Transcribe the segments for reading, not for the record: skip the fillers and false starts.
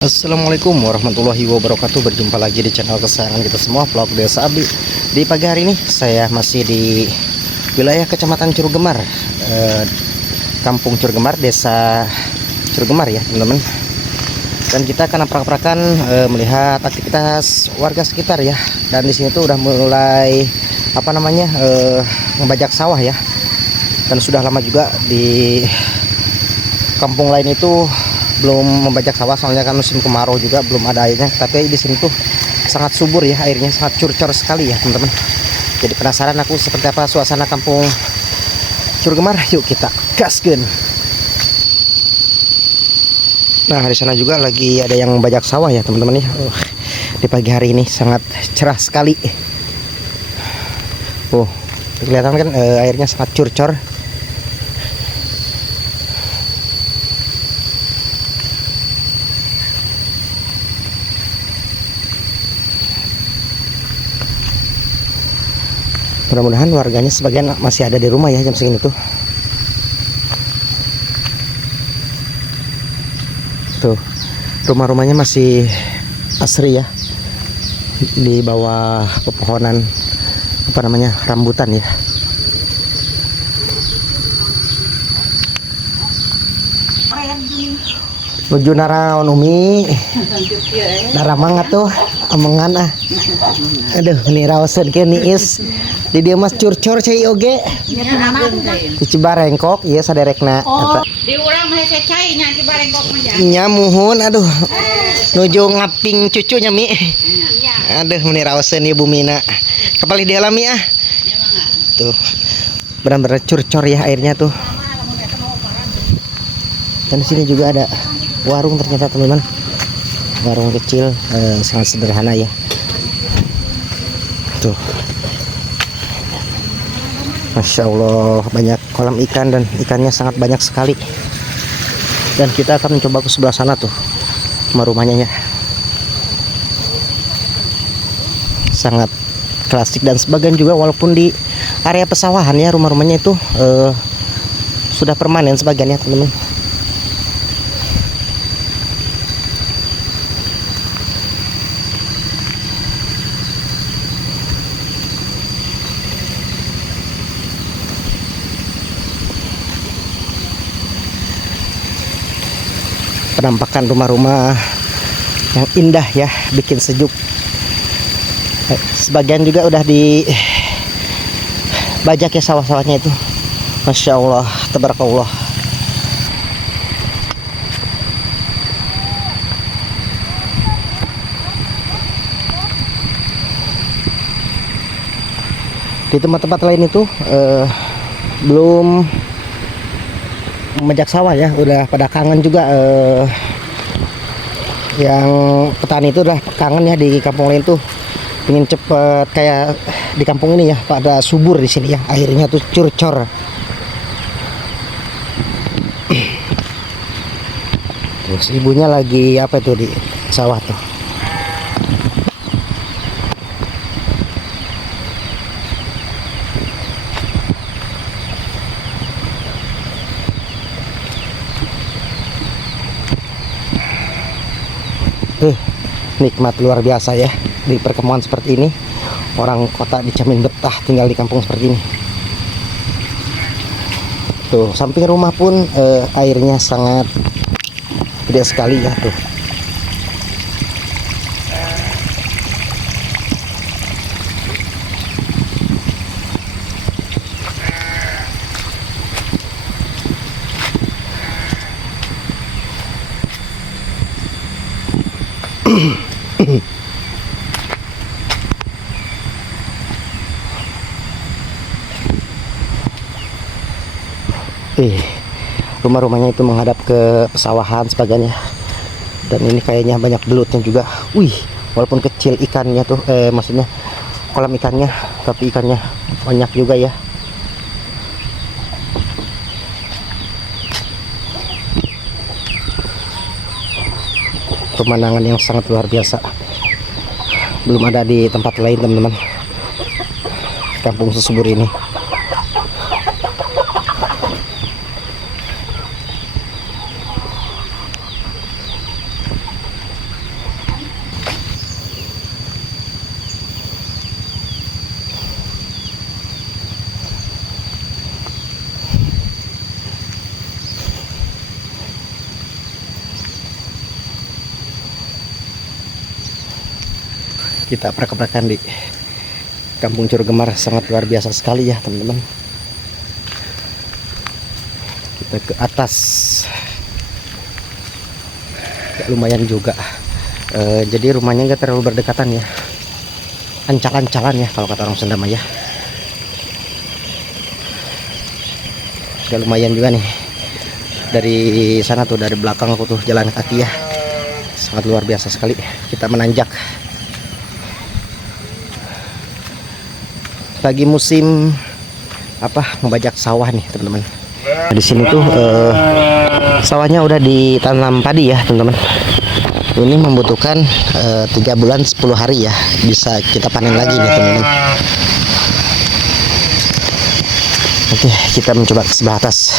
Assalamualaikum warahmatullahi wabarakatuh. Berjumpa lagi di channel kesayangan kita semua, vlog Desa Abdi. Di pagi hari ini saya masih di wilayah Kecamatan Curugemar, Kampung Curugemar, Desa Curugemar ya teman-teman. Dan kita akan aprak-aprakan melihat aktivitas warga sekitar ya. Dan di sini tuh udah mulai membajak sawah ya. Dan sudah lama juga di kampung lain itu belum membajak sawah, soalnya kan musim kemarau juga belum ada airnya. Tapi di sini tuh sangat subur ya, airnya sangat curcor sekali ya teman-teman. Jadi penasaran aku seperti apa suasana kampung Curugemar. Yuk kita gaskeun. Nah, di sana juga lagi ada yang membajak sawah ya teman-teman ya. Di pagi hari ini sangat cerah sekali. Kelihatan kan airnya sangat curcor. Mudah-mudahan warganya sebagian masih ada di rumah ya jam segini tuh. Tuh, rumah-rumahnya masih asri ya, di bawah pepohonan rambutan ya. Nuju naraon Umi. Daramang atuh amangan ah. Aduh, ini raoseun ke niis. Di dia mas curcor cai oge. Di Cibarengkok ieu saderekna eta. Di urang mah teh cai nya Cibarengkok mah. Nya muhun aduh. Nuju ngaping cucunya Mi. Aduh, meni raoseun ieu bumina. Kapalih di alami ah. Tuh. Benar-benar curcor ya airnya tuh. Dan di sini juga ada warung ternyata teman-teman. Warung kecil, sangat sederhana ya. Tuh. Masya Allah, banyak kolam ikan dan ikannya sangat banyak sekali. Dan kita akan mencoba ke sebelah sana tuh, rumah-rumahnya ya. Sangat klasik dan sebagian juga walaupun di area pesawahan ya, rumah-rumahnya itu sudah permanen sebagiannya teman-teman. Penampakan rumah-rumah yang indah ya, bikin sejuk. Sebagian juga udah dibajak ya sawah-sawahnya itu. Masya Allah, tabarakallah. Di tempat-tempat lain itu belum membajak sawah ya, udah pada kangen juga. Yang petani itu udah kangen ya, di kampung lain tuh ingin cepet kayak di kampung ini ya, pada subur di sini ya, airnya tuh curcor. Terus ibunya lagi apa itu di sawah tuh. Nikmat luar biasa ya di perkampungan seperti ini. Orang kota dijamin betah tinggal di kampung seperti ini. Tuh, samping rumah pun airnya sangat gede sekali ya tuh. Rumah-rumahnya itu menghadap ke pesawahan sebagiannya. Dan ini kayaknya banyak belutnya juga. Wih, walaupun kecil ikannya tuh, maksudnya kolam ikannya, tapi ikannya banyak juga ya. Pemandangan yang sangat luar biasa. Belum ada di tempat lain teman-teman, kampung sesubur ini. Kita prak-prakan di Kampung Curugemar, sangat luar biasa sekali ya teman-teman. Kita ke atas, ya, lumayan juga. Jadi rumahnya nggak terlalu berdekatan ya, ancak-ancakan ya kalau kata orang Sunda mah ya. Ya lumayan juga nih. Dari sana tuh, dari belakang aku tuh jalan kaki ya, sangat luar biasa sekali. Kita menanjak. Lagi musim membajak sawah nih teman-teman. Di sini tuh sawahnya udah ditanam padi ya teman-teman. Ini membutuhkan 3 bulan 10 hari ya, bisa kita panen lagi nih teman-teman. Oke, kita mencoba ke sebelah atas.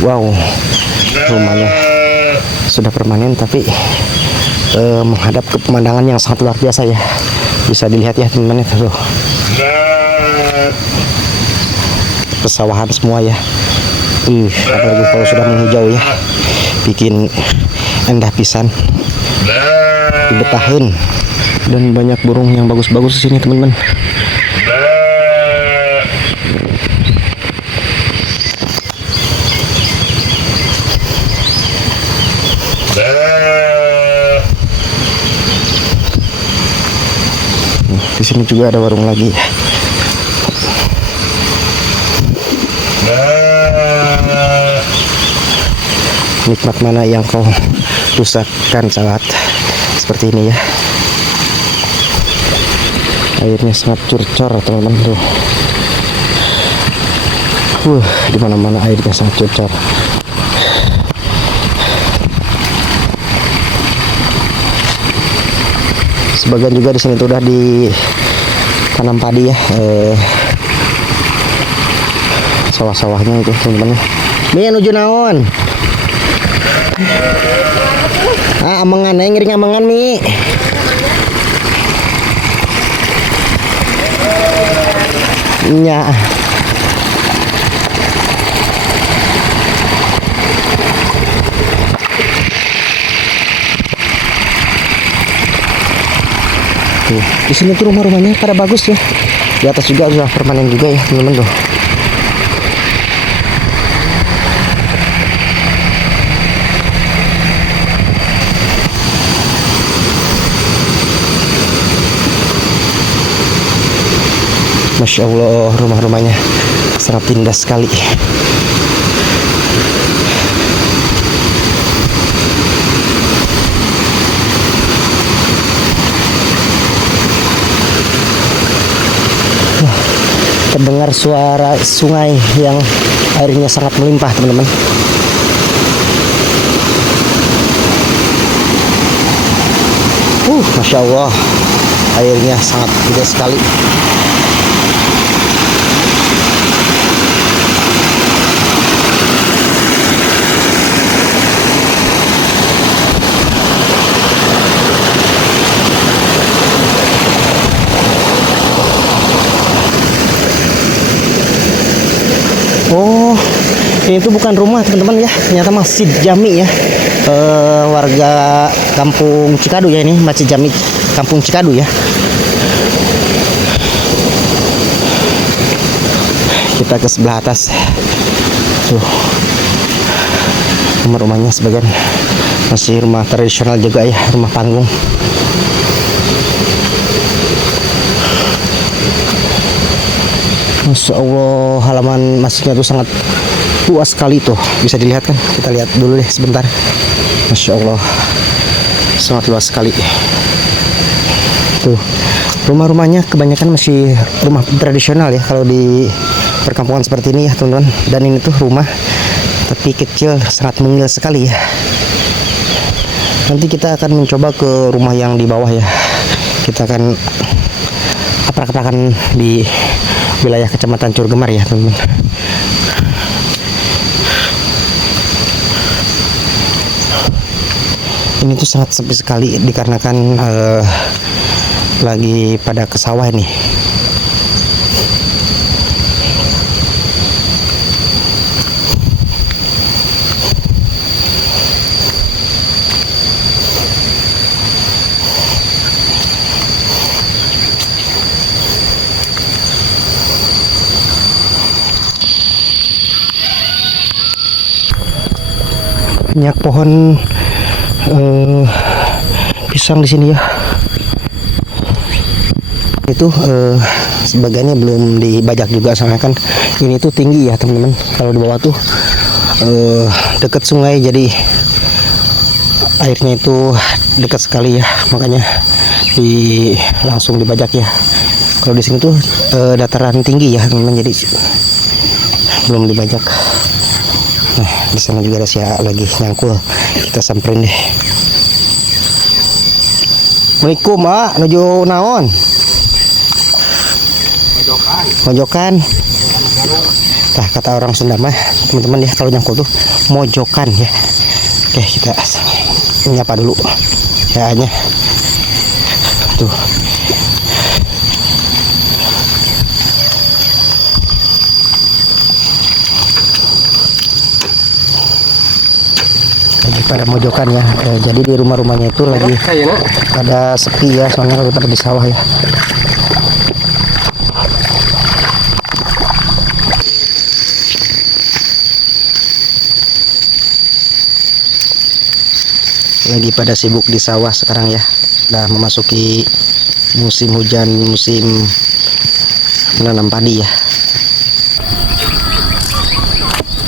Wow, rumahnya sudah permanen tapi menghadap ke pemandangan yang sangat luar biasa ya. Bisa dilihat ya teman-teman, tuh persawahan semua ya. Apalagi kalau sudah menghijau ya, bikin endah pisan, dibetahin. Dan banyak burung yang bagus-bagus di sini teman-teman. Di sini juga ada warung lagi. Nikmat mana yang kau rusakkan saat seperti ini ya. Airnya sangat curcor teman-teman tuh. Di mana-mana airnya sangat curcor. Sebagian juga di sini tuh udah ditanam padi ya, sawah-sawahnya itu teman-teman. Ini nuju naon? Amengan, ngiring amengan mi. Nya. Di sini tuh rumah-rumahnya pada bagus ya. Di atas juga sudah permanen juga ya teman-teman tuh. Masya Allah, rumah-rumahnya sangat indah sekali. Terdengar suara sungai yang airnya sangat melimpah teman-teman. Masya Allah, airnya sangat gede sekali. Oh, ini tuh bukan rumah teman-teman ya, ternyata masjid jami ya. Warga Kampung Cikadu ya, ini masjid jami Kampung Cikadu ya. Kita ke sebelah atas. Tuh, rumah-rumahnya sebagian masih rumah tradisional juga ya, rumah panggung. Masya Allah, halaman masjidnya tuh sangat luas sekali tuh, bisa dilihat kan. Kita lihat dulu deh sebentar. Masya Allah, sangat luas sekali tuh. Rumah-rumahnya kebanyakan masih rumah tradisional ya kalau di perkampungan seperti ini ya teman-teman. Dan ini tuh rumah tapi kecil, sangat mungil sekali ya. Nanti kita akan mencoba ke rumah yang di bawah ya. Kita akan aprak-aprakan di wilayah Kecamatan Curugemar ya teman-teman. Ini tuh sangat sepi sekali dikarenakan lagi pada ke sawah nih. banyak pohon pisang di sini ya. Itu sebagiannya belum dibajak juga, soalnya kan ini tuh tinggi ya teman-teman. Kalau di bawah tuh dekat sungai, jadi airnya itu dekat sekali ya, makanya langsung dibajak ya. Kalau di sini tuh dataran tinggi ya teman-teman, jadi belum dibajak. Nah, di sana juga ada siapa lagi nyangkul, kita samperin deh. Assalamualaikum, Mak. Nuju naon? Mojokan. Nah, kata orang Sunda mah teman-teman ya, kalau nyangkul tuh mojokan ya. Oke, kita menyapa dulu ya nya. Tuh. Lagi pada mojokan ya. Jadi di rumah-rumahnya itu lagi pada sepi ya, soalnya lagi pada di sawah ya. Lagi pada sibuk di sawah sekarang ya. Udah memasuki musim hujan, musim menanam padi ya.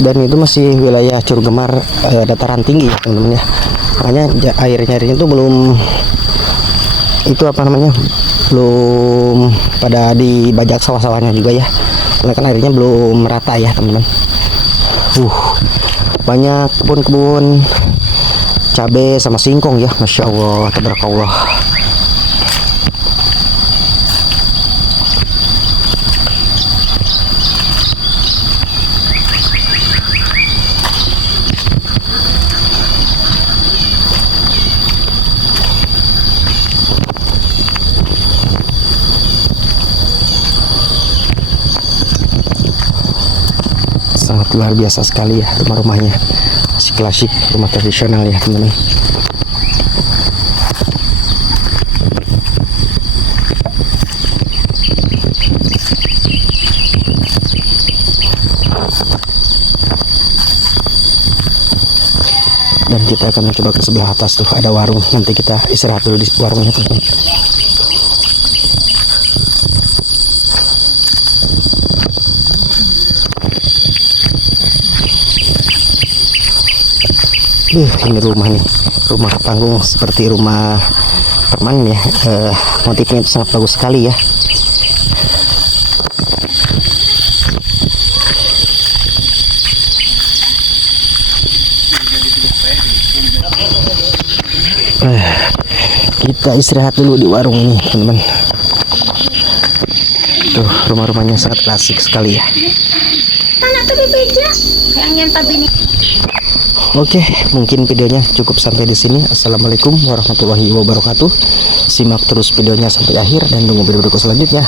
Dan itu masih wilayah Curug Gemar, dataran tinggi ya teman-teman ya. Makanya airnya itu belum, itu apa namanya, belum pada dibajak sawah-sawahnya juga ya. Karena kan airnya belum merata ya teman-teman. Banyak kebun-kebun cabe sama singkong ya, masya Allah, tabarakallah. Sangat luar biasa sekali ya rumah-rumahnya, masih klasik, rumah tradisional ya teman-teman. Dan kita akan mencoba ke sebelah atas tuh, ada warung, nanti kita istirahat dulu di warungnya teman-teman. Ini rumah nih, rumah panggung seperti rumah permanen ya. Motifnya itu sangat bagus sekali ya. Kita istirahat dulu di warung ini teman-teman. Tuh rumah-rumahnya sangat klasik sekali ya. Oke, mungkin videonya cukup sampai di sini. Assalamualaikum warahmatullahi wabarakatuh. Simak terus videonya sampai akhir dan tunggu video berikut selanjutnya.